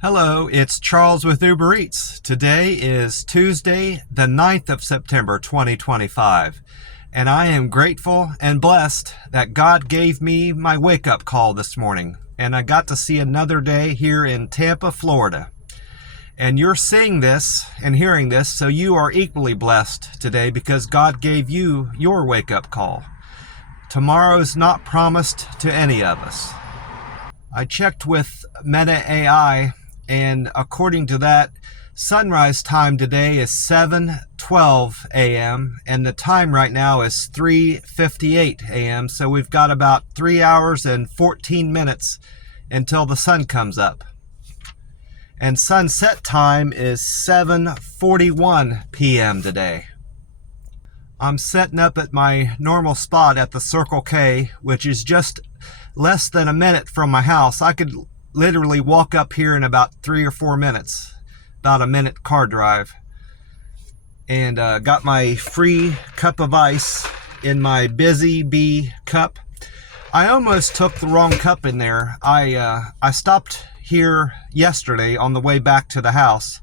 Hello, it's Charles with Uber Eats. Today is Tuesday, the 9th of September, 2025. And I am grateful and blessed that God gave me my wake-up call this morning. And I got to see another day here in Tampa, Florida. And you're seeing this and hearing this, so you are equally blessed today because God gave you your wake-up call. Tomorrow's not promised to any of us. I checked with Meta AI, and according to that, sunrise time today is 7:12 a.m. and the time right now is 3:58 a.m. So we've got about 3 hours and 14 minutes until the sun comes up. And sunset time is 7:41 p.m. today. I'm setting up at my normal spot at the Circle K, which is just less than a minute from my house. I could literally walk up here in about 3 or 4 minutes, about a minute car drive. And got my free cup of ice in my Busy Bee cup. I almost took the wrong cup in there. I stopped here yesterday on the way back to the house,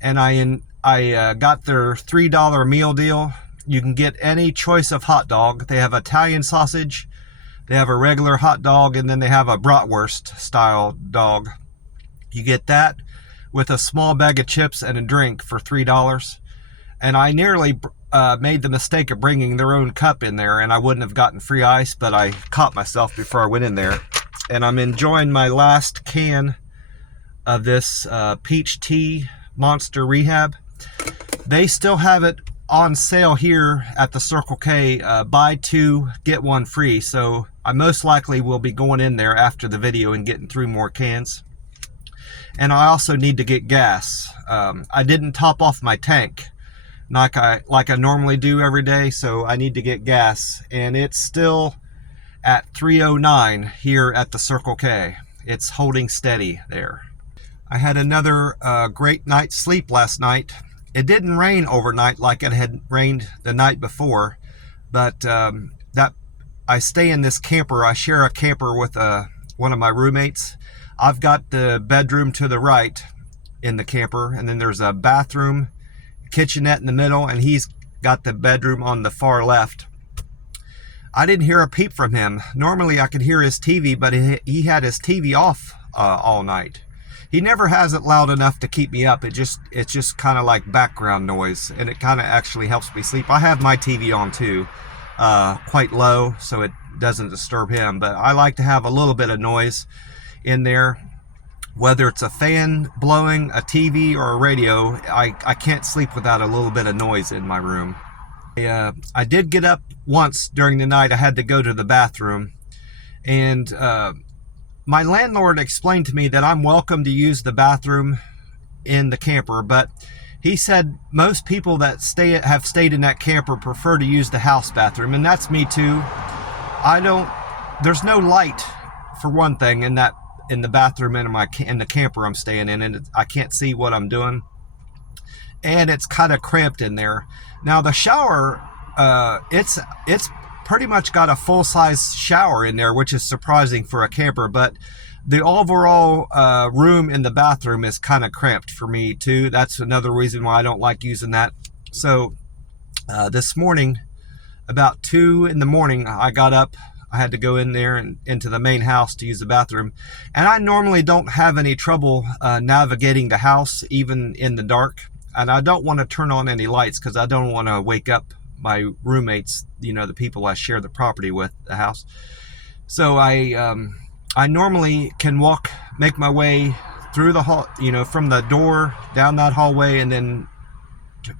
and I got their $3 meal deal. You can get any choice of hot dog. They have Italian sausage, they have a regular hot dog, and then they have a bratwurst style dog. You get that with a small bag of chips and a drink for $3. And I nearly made the mistake of bringing their own cup in there, and I wouldn't have gotten free ice, but I caught myself before I went in there. And I'm enjoying my last can of this peach tea Monster Rehab. They still have it on sale here at the Circle K, buy two, get one free. So I most likely will be going in there after the video and getting through more cans. And I also need to get gas. I didn't top off my tank like I normally do every day, so I need to get gas. And it's still at 3:09 here at the Circle K. It's holding steady there. I had another great night's sleep last night. It didn't rain overnight like it had rained the night before, but that I stay in this camper. I share a camper with one of my roommates. I've got the bedroom to the right in the camper, and then there's a bathroom, kitchenette in the middle, and he's got the bedroom on the far left. I didn't hear a peep from him. Normally I could hear his TV, but he had his TV off all night. He never has it loud enough to keep me up. It's just kind of like background noise, and it kind of actually helps me sleep. I have my TV on too, quite low, so it doesn't disturb him, but I like to have a little bit of noise in there. Whether it's a fan blowing, a TV, or a radio, I can't sleep without a little bit of noise in my room. I did get up once during the night. I had to go to the bathroom, and my landlord explained to me that I'm welcome to use the bathroom in the camper, but he said most people that have stayed in that camper prefer to use the house bathroom, and that's me too. There's no light, for one thing, in the bathroom in the camper I'm staying in, and I can't see what I'm doing, and it's kind of cramped in there. Now the shower, it's pretty much got a full-size shower in there, which is surprising for a camper, but the overall room in the bathroom is kind of cramped for me too. That's another reason why I don't like using that. So this morning, about 2 in the morning, I got up. I had to go in there and into the main house to use the bathroom, and I normally don't have any trouble navigating the house even in the dark, and I don't want to turn on any lights because I don't want to wake up my roommates, the people I share the property with, the house. So I normally can make my way through the hall, from the door down that hallway, and then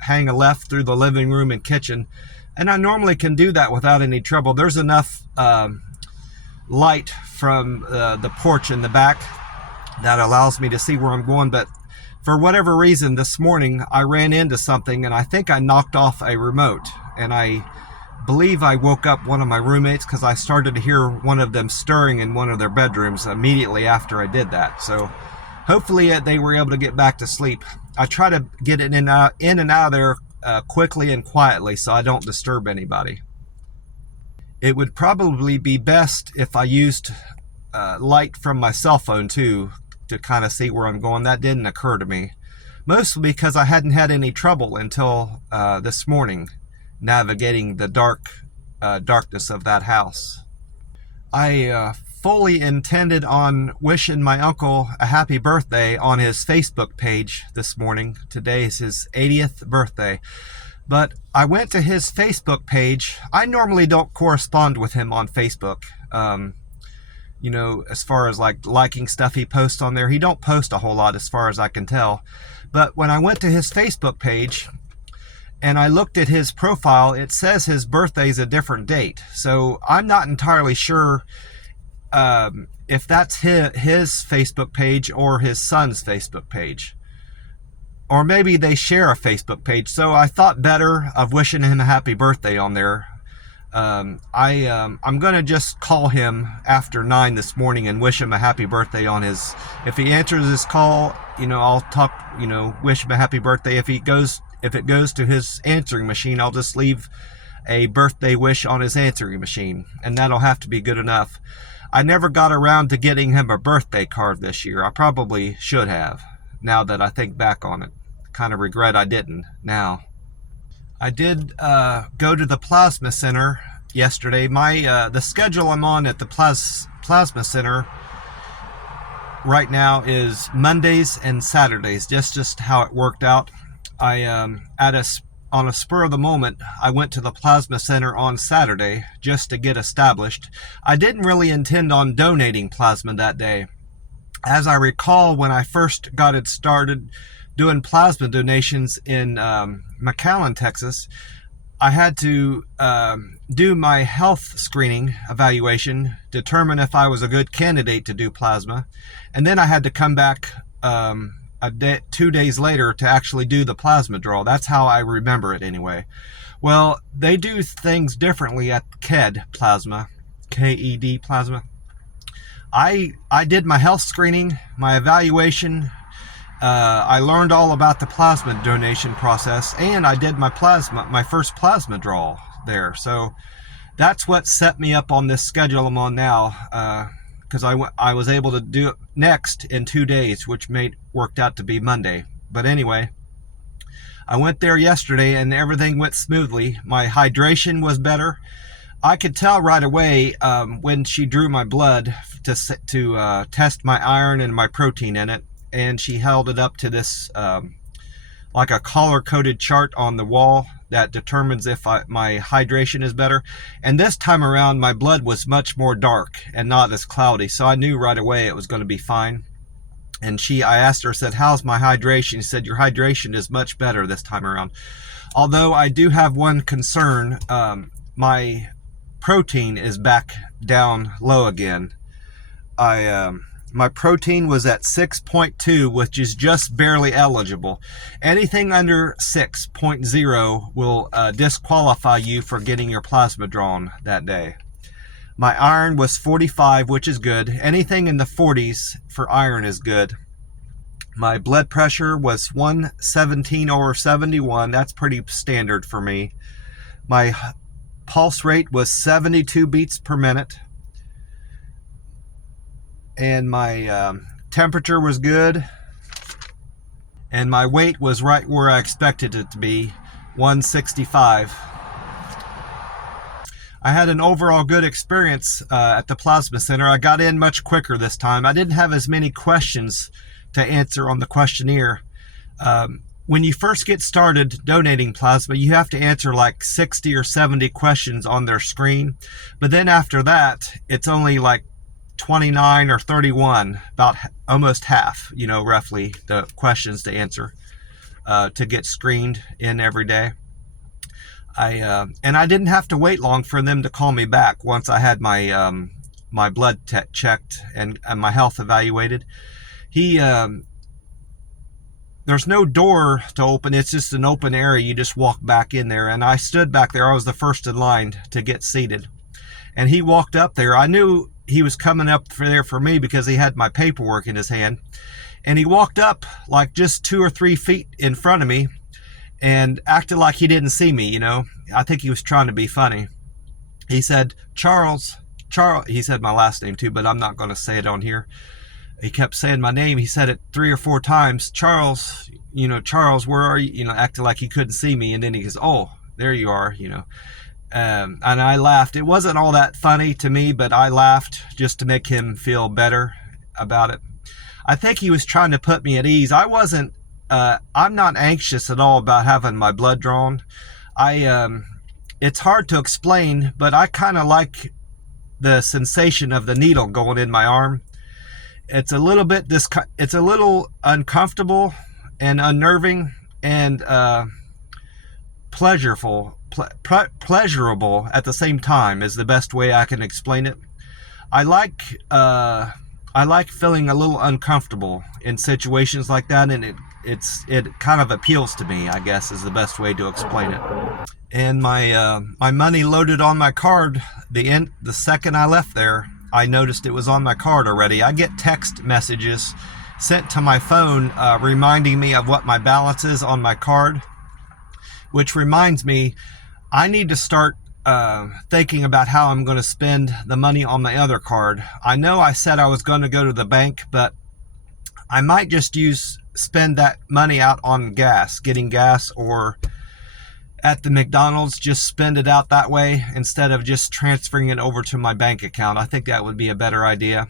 hang a left through the living room and kitchen. And I normally can do that without any trouble. There's enough light from the porch in the back that allows me to see where I'm going. But for whatever reason, this morning I ran into something, and I think I knocked off a remote. And I believe I woke up one of my roommates because I started to hear one of them stirring in one of their bedrooms immediately after I did that. So hopefully they were able to get back to sleep. I try to get it in and out of there quickly and quietly so I don't disturb anybody. It would probably be best if I used light from my cell phone too, to kind of see where I'm going. That didn't occur to me. Mostly because I hadn't had any trouble until this morning navigating the darkness of that house. I fully intended on wishing my uncle a happy birthday on his Facebook page this morning. Today is his 80th birthday. But I went to his Facebook page. I normally don't correspond with him on Facebook. As far as like liking stuff he posts on there, he don't post a whole lot as far as I can tell. But when I went to his Facebook page and I looked at his profile, it says his birthday's a different date. So I'm not entirely sure if that's his Facebook page or his son's Facebook page. Or maybe they share a Facebook page. So I thought better of wishing him a happy birthday on there. I'm going to just call him after 9 this morning and wish him a happy birthday on his... If he answers his call, I'll talk, wish him a happy birthday. If it goes to his answering machine, I'll just leave a birthday wish on his answering machine. And that'll have to be good enough. I never got around to getting him a birthday card this year. I probably should have, now that I think back on it. Kind of regret I didn't now. I did go to the Plasma Center yesterday. The schedule I'm on at the Plasma Center right now is Mondays and Saturdays. Just how it worked out. On a spur of the moment, I went to the Plasma Center on Saturday just to get established. I didn't really intend on donating plasma that day. As I recall, when I first got it started doing plasma donations in McAllen, Texas, I had to do my health screening evaluation, determine if I was a good candidate to do plasma, and then I had to come back 2 days later to actually do the plasma draw. That's how I remember it anyway. Well, they do things differently at KED Plasma, K-E-D Plasma. I did my health screening, my evaluation. I learned all about the plasma donation process, and I did my first plasma draw there. So that's what set me up on this schedule I'm on now, because I was able to do it next in 2 days, which worked out to be Monday. But anyway, I went there yesterday and everything went smoothly. My hydration was better. I could tell right away when she drew my blood to test my iron and my protein in it. And she held it up to this like a color-coded chart on the wall that determines if my hydration is better. And this time around, my blood was much more dark and not as cloudy, so I knew right away it was going to be fine. And I asked her, said, "How's my hydration?" She said, "Your hydration is much better this time around." Although I do have one concern, my protein is back down low again. My protein was at 6.2, which is just barely eligible. Anything under 6.0 will disqualify you for getting your plasma drawn that day. My iron was 45, which is good. Anything in the 40s for iron is good. My blood pressure was 117/71. That's pretty standard for me. My pulse rate was 72 beats per minute. And my temperature was good, and my weight was right where I expected it to be, 165. I had an overall good experience at the Plasma Center. I got in much quicker this time. I didn't have as many questions to answer on the questionnaire. When you first get started donating plasma, you have to answer like 60 or 70 questions on their screen. But then after that, it's only like 29 or 31, about almost half, roughly the questions to answer to get screened in every day. And I didn't have to wait long for them to call me back once I had my my blood checked and my health evaluated. There's no door to open. It's just an open area. You just walk back in there. And I stood back there. I was the first in line to get seated. And he walked up there. I knew he was coming up there for me because he had my paperwork in his hand. And he walked up like just 2 or 3 feet in front of me and acted like he didn't see me, I think he was trying to be funny. He said, Charles, he said my last name too, but I'm not going to say it on here. he kept saying my name. He said it 3 or 4 times. Charles, Charles, where are you? Acting like he couldn't see me. And then he goes, oh, there you are, And I laughed. It wasn't all that funny to me, but I laughed just to make him feel better about it. I think he was trying to put me at ease. I'm not anxious at all about having my blood drawn. It's hard to explain, but I kind of like the sensation of the needle going in my arm. It's a little bit it's a little uncomfortable and unnerving and pleasurable at the same time is the best way I can explain it. I like feeling a little uncomfortable in situations like that, and it kind of appeals to me, I guess, is the best way to explain it. And my money loaded on my card. The second I left there, I noticed it was on my card already. I get text messages sent to my phone reminding me of what my balance is on my card, which reminds me I need to start thinking about how I'm going to spend the money on my other card. I know I said I was going to go to the bank, but I might just spend that money out on gas, getting gas, or at the McDonald's, just spend it out that way instead of just transferring it over to my bank account. I think that would be a better idea.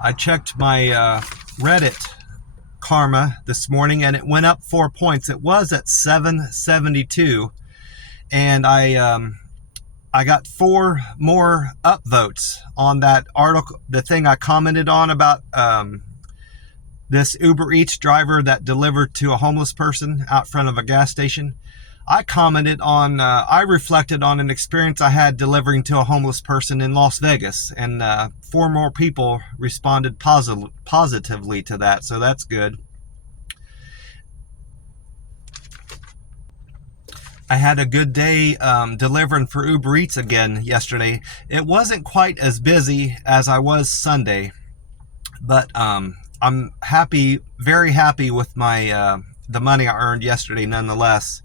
I checked my Reddit karma this morning and it went up 4 points. It was at 772, and I got 4 more upvotes on that article, the thing I commented on about this Uber Eats driver that delivered to a homeless person out front of a gas station. I reflected on an experience I had delivering to a homeless person in Las Vegas, and 4 more people responded positively to that, so that's good. I had a good day delivering for Uber Eats again yesterday. It wasn't quite as busy as I was Sunday, but I'm happy, very happy with my the money I earned yesterday nonetheless.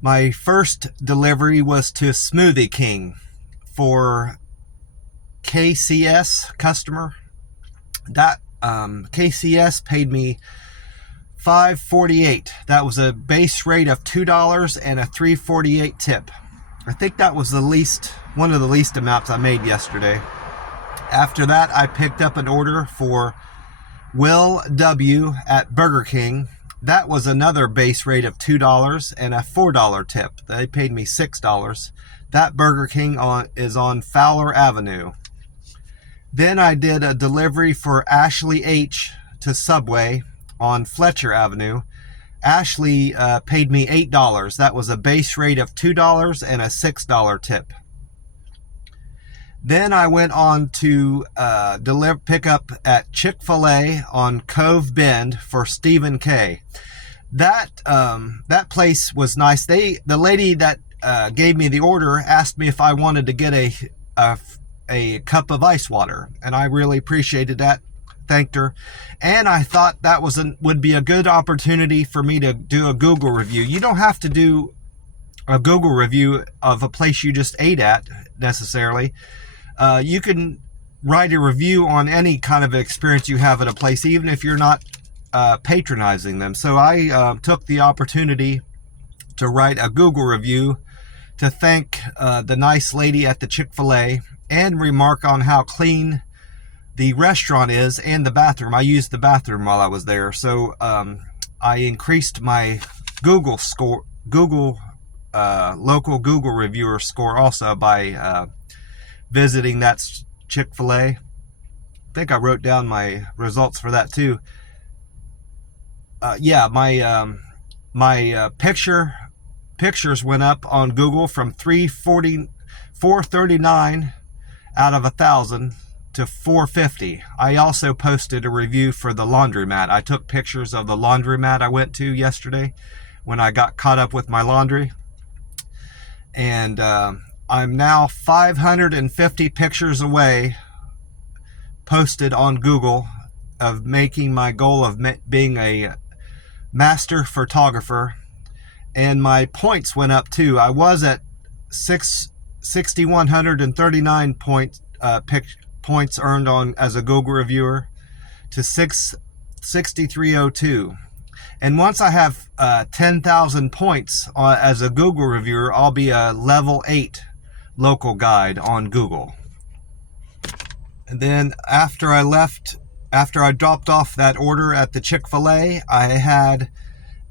My first delivery was to Smoothie King for KCS customer. That KCS paid me $5.48. That was a base rate of $2 and a $3.48 tip. I think that was one of the least amounts I made yesterday. After that, I picked up an order for Will W. at Burger King. That was another base rate of $2 and a $4 tip. They paid me $6. That Burger King is on Fowler Avenue. Then I did a delivery for Ashley H. to Subway on Fletcher Avenue. Ashley paid me $8. That was a base rate of $2 and a $6 tip. Then I went on to pick up at Chick-fil-A on Cove Bend for Stephen K. That place was nice. The lady that gave me the order asked me if I wanted to get a cup of ice water, and I really appreciated that. Thanked her, and I thought that would be a good opportunity for me to do a Google review. You don't have to do a Google review of a place you just ate at necessarily. You can write a review on any kind of experience you have at a place, even if you're not patronizing them. So I took the opportunity to write a Google review to thank the nice lady at the Chick-fil-A and remark on how clean the restaurant is and the bathroom. I used the bathroom while I was there. So I increased my Google score, local Google reviewer score also by visiting that Chick-fil-A. I think I wrote down my results for that too. My pictures went up on Google from 439 out of 1,000 to 450. I also posted a review for the laundromat. I took pictures of the laundromat I went to yesterday when I got caught up with my laundry. And I'm now 550 pictures away, posted on Google, of making my goal of being a master photographer. And my points went up too. I was at 6,139 points earned on as a Google reviewer to 66302. And once I have 10,000 points as a Google reviewer, I'll be a level 8 local guide on Google. And then after I dropped off that order at the Chick-fil-A, I had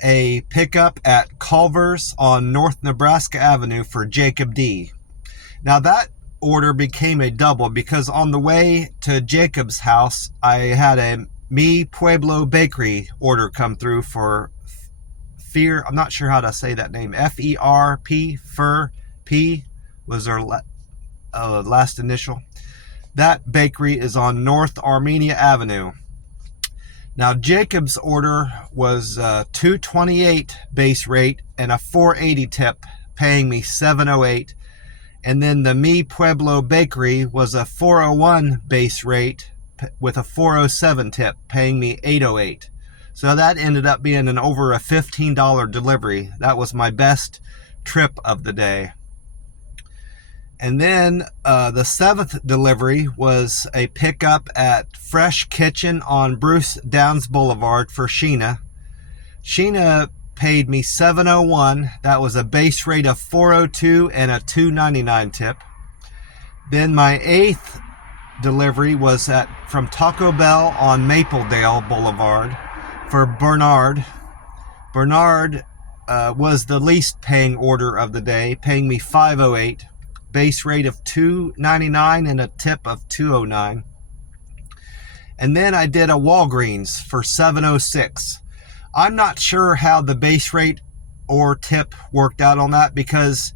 a pickup at Culver's on North Nebraska Avenue for Jacob D. Now that order became a double because on the way to Jacob's house, I had a Mi Pueblo Bakery order come through for Fear. I'm not sure how to say that name. F-E-R-P, Fur, P was their last initial. That bakery is on North Armenia Avenue. Now Jacob's order was $2.28 base rate and a $4.80 tip, paying me $7.08. And then the Mi Pueblo Bakery was a $4.01 base rate with a $4.07 tip, paying me $8.08. So that ended up being an over a $15 delivery. That was my best trip of the day. And then the 7th delivery was a pickup at Fresh Kitchen on Bruce Downs Boulevard for Sheena. Sheena paid me $7.01. That was a base rate of $4.02 and a $2.99 tip. Then my 8th delivery was from Taco Bell on Mapledale Boulevard for Bernard. Bernard was the least paying order of the day, paying me $5.08. Base rate of $2.99 and a tip of $2.09. And then I did a Walgreens for $7.06. I'm not sure how the base rate or tip worked out on that because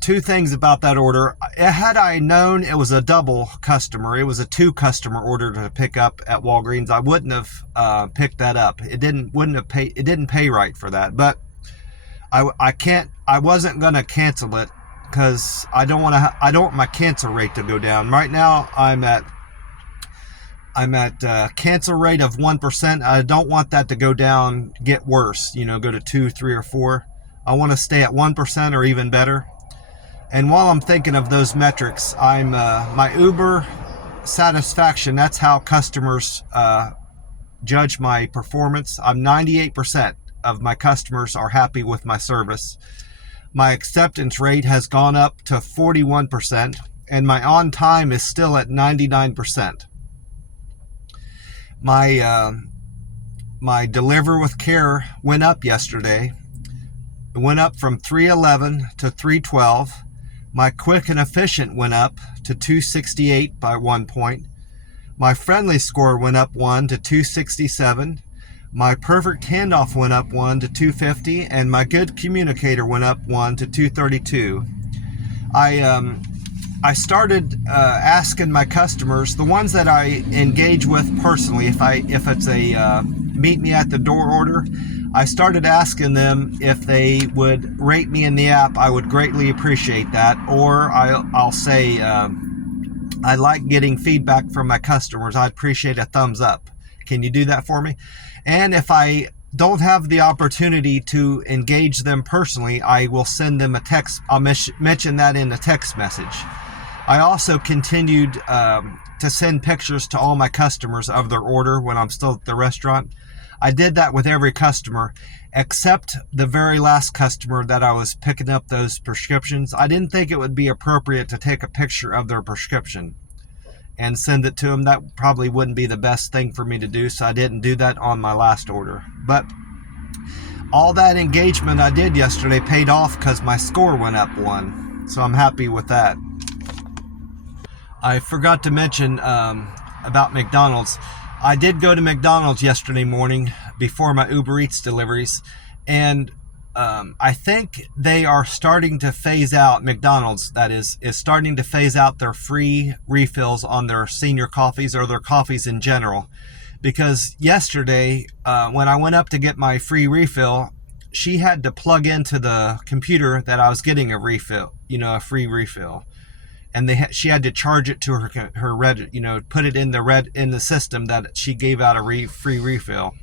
two things about that order. Had I known it was a double customer, it was a 2-customer order to pick up at Walgreens, I wouldn't have picked that up. It didn't pay right for that. But I wasn't gonna cancel it because I don't want my cancel rate to go down. Right now I'm at cancel rate of 1%. I don't want that to go down, get worse, go to 2, 3, or 4. I want to stay at 1% or even better. And while I'm thinking of those metrics, I'm my Uber satisfaction, that's how customers judge my performance. I'm 98% of my customers are happy with my service. My acceptance rate has gone up to 41%, and my on time is still at 99%. My deliver with care went up yesterday. It went up from 311 to 312. My quick and efficient went up to 268 by 1 point. My friendly score went up 1 to 267. My perfect handoff went up 1 to 250, and my good communicator went up 1 to 232. I started asking my customers, the ones that I engage with personally, if it's a meet me at the door order, I started asking them if they would rate me in the app. I would greatly appreciate that. Or I'll say I like getting feedback from my customers. I'd appreciate a thumbs up. Can you do that for me? And if I don't have the opportunity to engage them personally, I will send them a text. I'll mention that in a text message. I also continued to send pictures to all my customers of their order when I'm still at the restaurant. I did that with every customer except the very last customer that I was picking up those prescriptions. I didn't think it would be appropriate to take a picture of their prescription and send it to them. That probably wouldn't be the best thing for me to do, so I didn't do that on my last order. But all that engagement I did yesterday paid off because my score went up 1. So I'm happy with that. I forgot to mention about McDonald's. I did go to McDonald's yesterday morning before my Uber Eats deliveries, and I think they are starting to phase out, McDonald's that is starting to phase out their free refills on their senior coffees or their coffees in general. Because yesterday, when I went up to get my free refill, she had to plug into the computer that I was getting a refill, a free refill. And she had to charge it to her put it in the system that she gave out a free refill.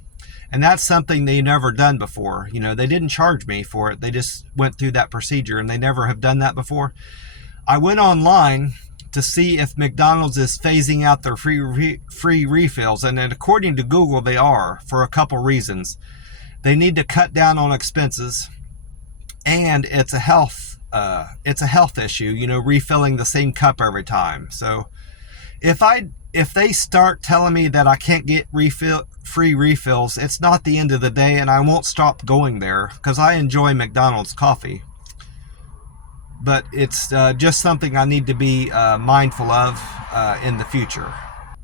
And that's something they never done before. They didn't charge me for it. They just went through that procedure, and they never have done that before. I went online to see if McDonald's is phasing out their free refills, and then according to Google, they are, for a couple reasons. They need to cut down on expenses, and it's a health issue, refilling the same cup every time. So if they start telling me that I can't get free refills, it's not the end of the day, and I won't stop going there because I enjoy McDonald's coffee. But it's just something I need to be mindful of in the future.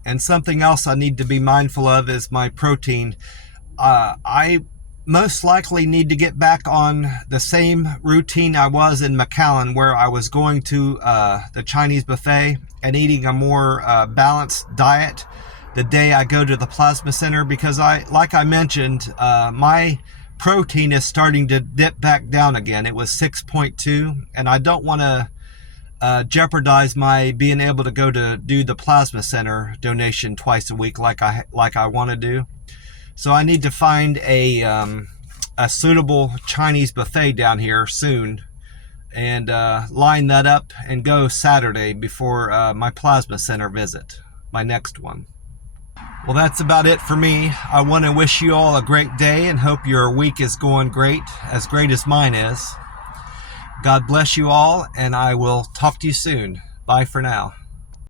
And something else I need to be mindful of is my protein. I most likely need to get back on the same routine I was in McAllen, where I was going to the Chinese buffet and eating a more balanced diet the day I go to the plasma center, because like I mentioned, my protein is starting to dip back down again. It was 6.2, and I don't want to jeopardize my being able to go to do the plasma center donation twice a week like I want to do. So I need to find a suitable Chinese buffet down here soon, and line that up and go Saturday before my plasma center visit, my next one. Well, that's about it for me. I want to wish you all a great day and hope your week is going great as mine is. God bless you all, and I will talk to you soon. Bye for now.